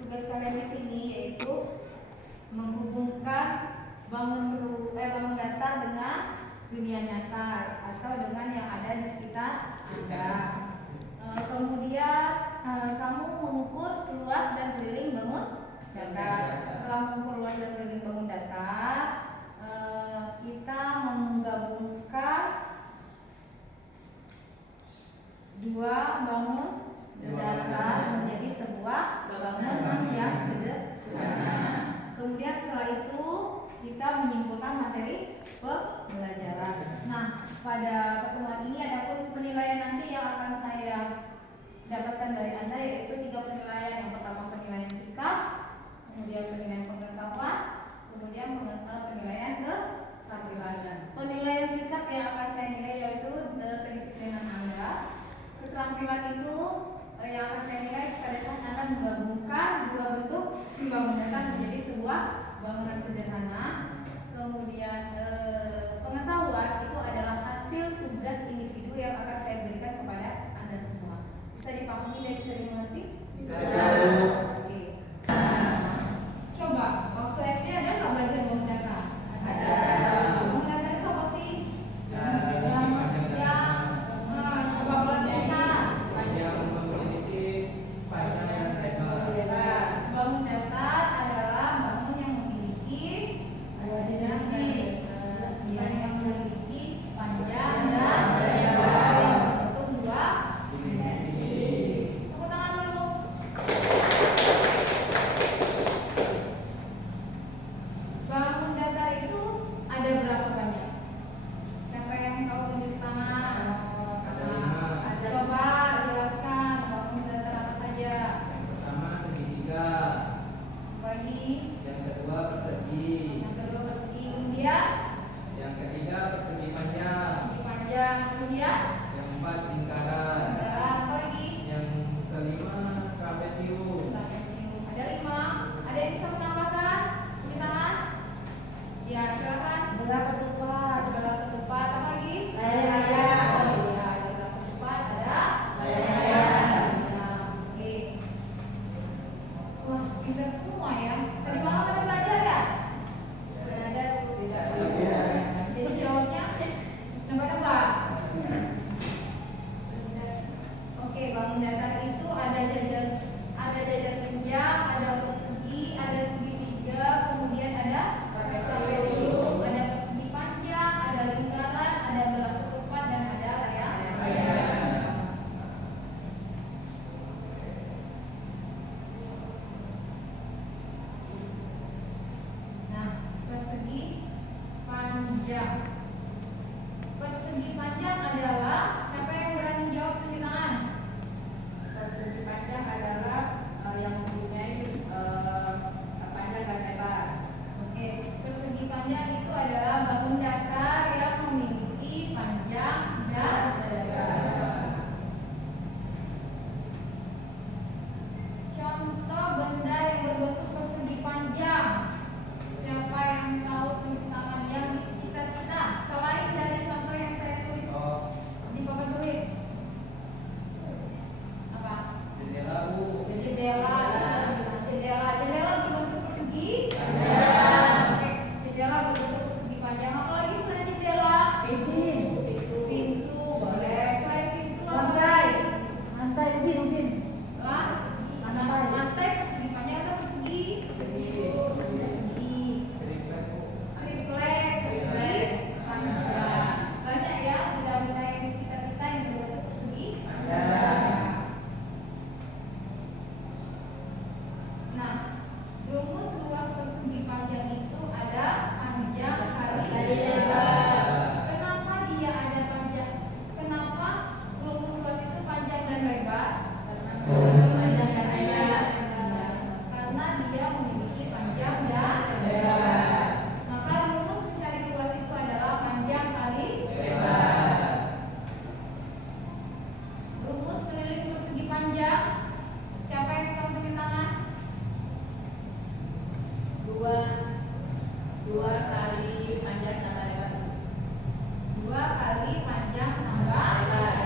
Tugas kalian di sini yaitu menghubungkan bangun data dengan dunia nyata atau dengan yang ada di sekitar Anda. Kemudian kamu mengukur luas dan keliling bangun data. Setelah mengukur luas dan keliling bangun data, kita menggabungkan dua bangun data menjadi sebuah bangunan yang sederhana. Kemudian setelah itu kita menyimpulkan materi pembelajaran. Nah, pada pertemuan ini ada pun penilaian nanti yang akan saya dapatkan dari Anda, yaitu 3 penilaian. Yang pertama penilaian sikap, kemudian penilaian pengetahuan, kemudian penilaian keterampilan. Penilaian sikap yang akan saya nilai yaitu kedisiplinan Anda. Keterampilan itu yang akan saya nilai pada saat Anda menggabungkan dua bentuk bangunan data menjadi sebuah bangunan sederhana. Kemudian pengetahuan itu adalah hasil tugas individu yang akan saya berikan kepada Anda semua. Bisa dipahami dan bisa dimengerti? Bisa. Oke. Coba waktu SD ada nggak belajar bangun data? Ada. Bangun data itu apa sih? Bangun data adalah bangun yang memiliki panjang dan lebar yang berbentuk dua dimensi. Tepuk tangan dulu. Bangun data itu ada berapa banyak? Siapa yang tahu tunjuk tangan? Coba jelaskan bangun data apa saja. Pertama segitiga. Bagi. Yang kedua persegi. Yang kedua persegi. Kemudian. Yang ketiga persegi panjang. Persegi panjang. Kemudian. Yang keempat lingkaran. Lingkaran. Apa lagi? Yang kelima trapesium. Trapesium. Ada 5. Ada yang bisa menambahkan? Cuci tangan. Ya, silakan. Bola ketupat. Bola ketupat. Apa lagi? Layar-layar. Oh iya, ada bola ketupat. Ada layar-layar. Oke. Wah, pintar semua ya. Tadi malam ada belajar ya? Ada. Tidak. Jadi jawabnya nebak-nebak. Oke, bangun datar itu ada jajar pinjam, ada persegi, ada segitiga, kemudian ada trapesium, persegi panjang adalah, siapa yang berani jawab tunjuk tangan? Persegi panjang adalah yang mempunyai panjang dan lebar. Oke, persegi panjang itu adalah bangun datar yang memiliki panjang dan lebar. Contoh benda yang berbentuk persegi panjang. Siapa yang tahu tunjuk tangan yang di sekitar kita? Selain dari contoh yang saya tulis Oh, di papan tulis. Apa? jendela Bu. Jendela. Jendela berbentuk persegi panjang. Oke, jendela berbentuk persegi panjang. Apalagi selain jendela? Pintu boleh. Selain pintu apa lagi? Lantai ubin. Lantai persegi panjang atau persegi? Persegi. Triplek Bu. Triplek persegi panjang. Banyak ya benda-benda yang di sekitar kita yang berbentuk persegi panjang. Nah, rumus luas persegi panjang itu ada panjang kali lebar. Kenapa dia ada panjang? Kenapa rumus luas itu panjang dan lebar? Karena dia memiliki panjang dan lebar. Maka rumus mencari luas itu adalah panjang kali lebar. Rumus keliling persegi panjang. Siapa yang tahu tunjuk tangan? Dua kali panjang tambah lebar. 2 kali panjang tambah lebar.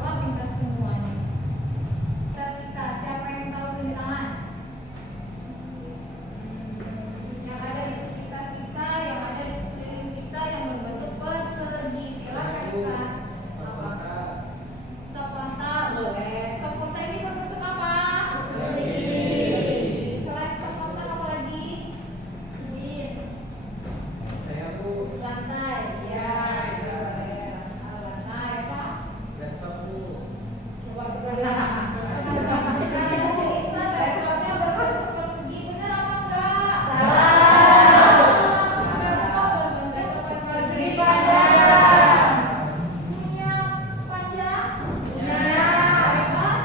Wah, pintar semua nih. Kita siapa yang tahu tunjuk tangan? Yang ada di sekitar kita, yang ada di sekeliling kita yang berbentuk persegi. Silakan Isa. Apa? Stop kota boleh. Stop kota ini berbentuk apa? Persegi. Selain stop kota apa lagi? Saya Bu. Lantai. Ya, boleh. Lantai apa? Laptop Bu. Coba bergerak. Saya Isa laptopnya berbentuk persegi, benar apa enggak? Laptop berbentuk persegi panjang. Punya panjang? Lebar?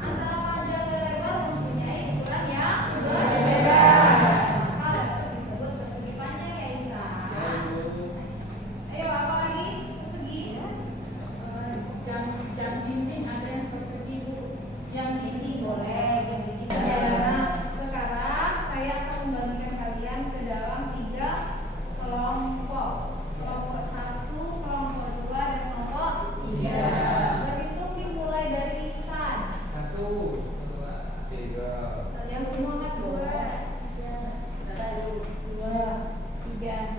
Antara panjang dan lebar mempunyai ukuran yang berbeda. Maka laptop disebut persegi panjang ya Isa. Ya Bu. Ayo apa lagi? Persegi. Jam dinding ada yang persegi Bu. Jam dinding boleh, jam dinding boleh. Nah, sekarang saya akan membagikan kalian ke dalam 3 kelompok. Kelompok 1, kelompok 2, dan kelompok 3. Berhitung dimulai dari lisan. 1, 2, 3. Yang semangat boleh. 2, 3.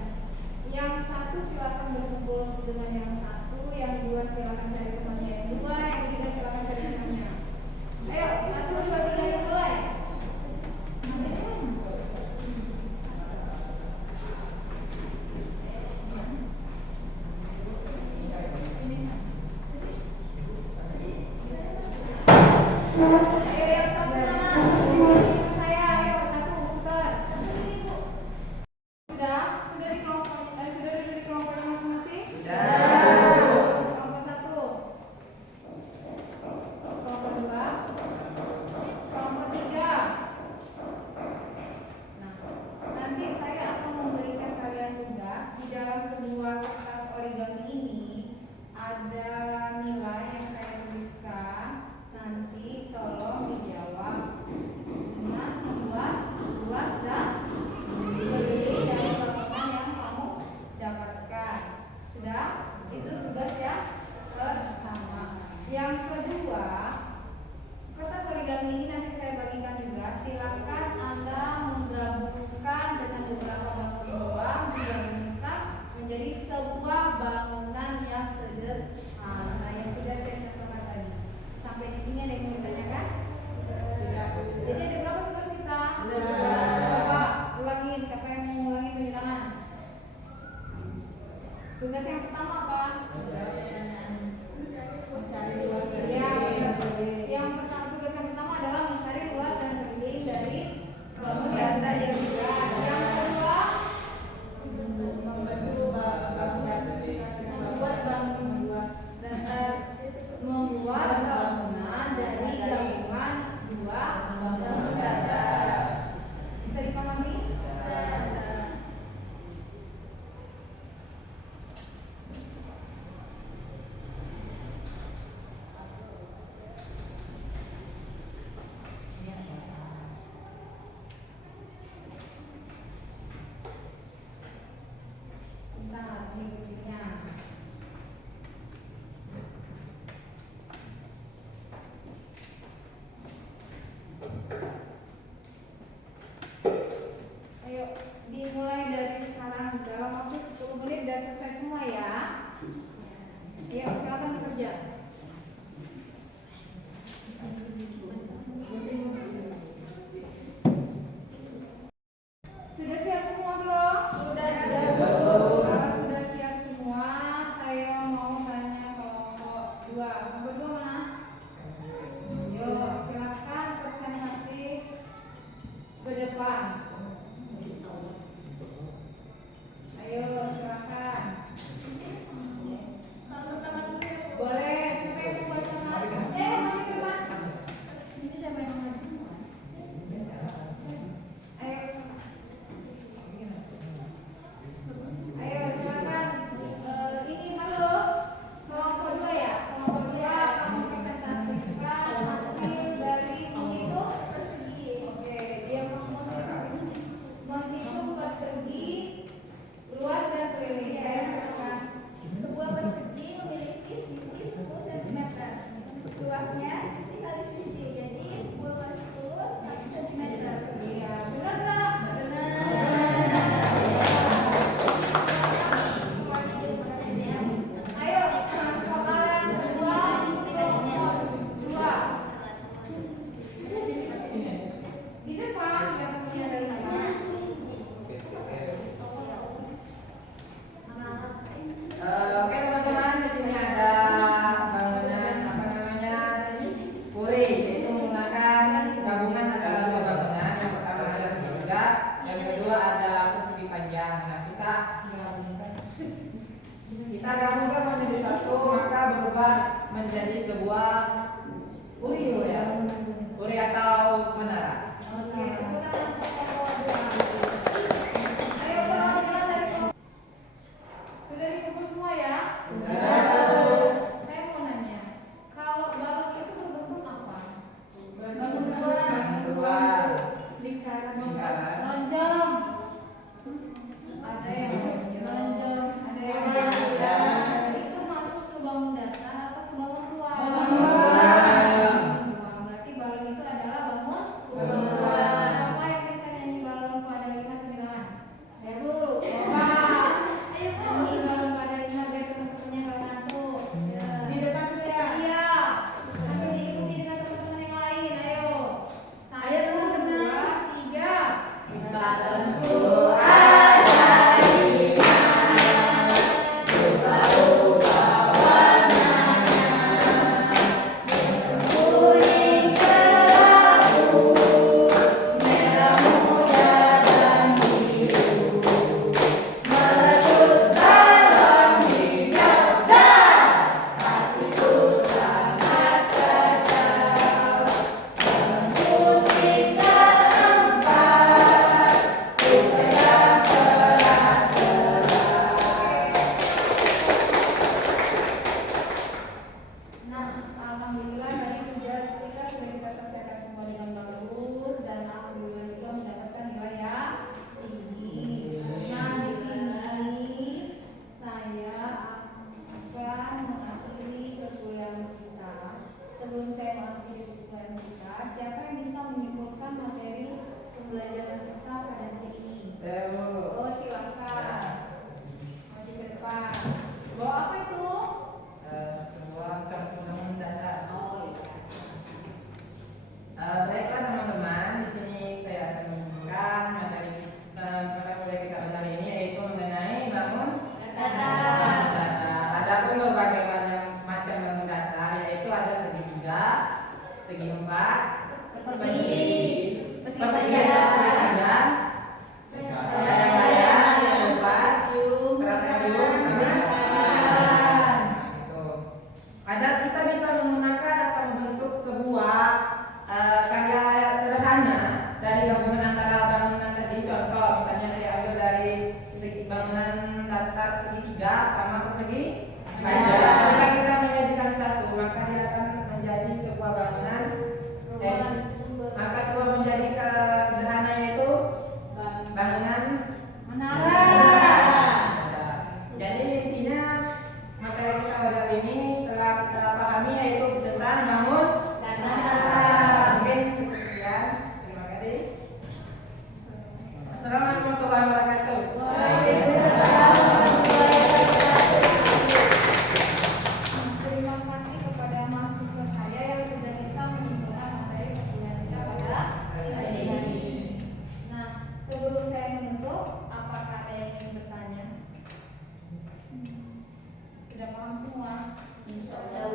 Yang 1 silakan berkumpul dengan yang 1, yang 2 silakan cari temannya, yang 2, yang 3 silakan cari temannya. Ayo, 1, 2, 3 dimulai. Ayo yang satu mana? Dengan saya, ayo 1 putar. Sini Bu. Sudah di kelompoknya, sudah duduk di kelompoknya masing-masing? Kelompok 1, kelompok 2, kelompok 3. Nah, nanti saya akan memberikan kalian tugas di dalam sebuah kertas origami ini ada nilai yang saya tuliskan. Nanti tolong dijawab dengan membuat luas dan keliling dari bangunan yang kamu dapatkan. Sudah? Itu tugas yang pertama. Yang kedua, kertas origami ini nanti saya bagikan juga. Silakan Anda menggabungkan dengan beberapa bangunan ruang, digabungkan menjadi sebuah bangunan yang sederhana yang sudah saya contohkan tadi. Sampai di sini ada yang mau ditanyakan? Jadi ada berapa tugas kita? Coba ulangin, siapa yang mau ulangin tunjuk tangan. Tugas yang pertama apa? Mencari luas dan yang pertama, tugas yang pertama adalah mencari luas dan keliling dari bangunan yang juga. Yang kedua, Membentuk bangunan panjang. Nah, kita gabungkan menjadi satu, maka berubah menjadi sebuah uri ya. Uri atau menara. Oke, tepuk tangan untuk kelompok 2. Ayo perwakilan dari kelompok. Sudah dikumpul semua ya? Sudah. Saya mau nanya, kalau balon itu berbentuk apa? Dua. Lingkaran. Lingkaran. Lonjong. Ada yang lonjong, ada yang Ya. itu masuk ke bangun datar atau ke bangun ruang? Bangun ruang. Bangun ruang. Berarti balon itu adalah bangun Bangun ruang. Siapa yang bisa nyanyi balonku ada 5 sembilan? Ya Bu. Wah, nyanyi balonku ada 5 biar teman-temannya nggak ngantuk. Di depan tuh ya. Iya, nanti diikuti dengan teman-teman yang lain. Ayo. Ayo, teman-teman. 1, 2, 3. Balonku Nah, alhamdulillah dari tugas kita sudah kita selesaikan semua dengan bagus dan alhamdulillah juga mendapatkan nilai yang tinggi. Nah, di sini saya akan mengakhiri perkuliahan kita. Sebelum saya mengakhiri perkuliahan kita, siapa yang bisa menyimpulkan materi pembelajaran kita pada hari ini? Oh, silakan. Maju ke depan. Bawa apa itu? Sebuah campuran data. Oh, iya. Baiklah teman-teman, di sini saya akan menunjukkan materi mata kuliah kita pada hari ini yaitu mengenai bangun Data. Adapun berbagai macam bangun data yaitu ada segitiga, segi empat, Persegi. persegi ada layang-layang, kompas, trapesium, itu. Agar kita bisa menggunakan atau membentuk sebuah karya sederhana dari gabungan antara bangunan tadi. Contoh, misalnya saya ambil dari bangunan datar segitiga sama persegi panjang. Jika kita menjadikan satu, maka dia akan menjadi sebuah bangunan. Maka sebuah menjadi sederhana yaitu bangunan menara. Jadi intinya materi kita pada hari ini telah kita pahami yaitu tentang bangun Data. Mungkin cukup sekian. Terima kasih. Assalamualaikum warahmatullahi wabarakatuh. Terima kasih kepada mahasiswa saya yang sudah bisa menyimpulkan materi perkuliahan kita pada hari ini. Nah, sebelum saya menutup, apakah ada yang ingin bertanya? Sudah paham semua? Insya Allah.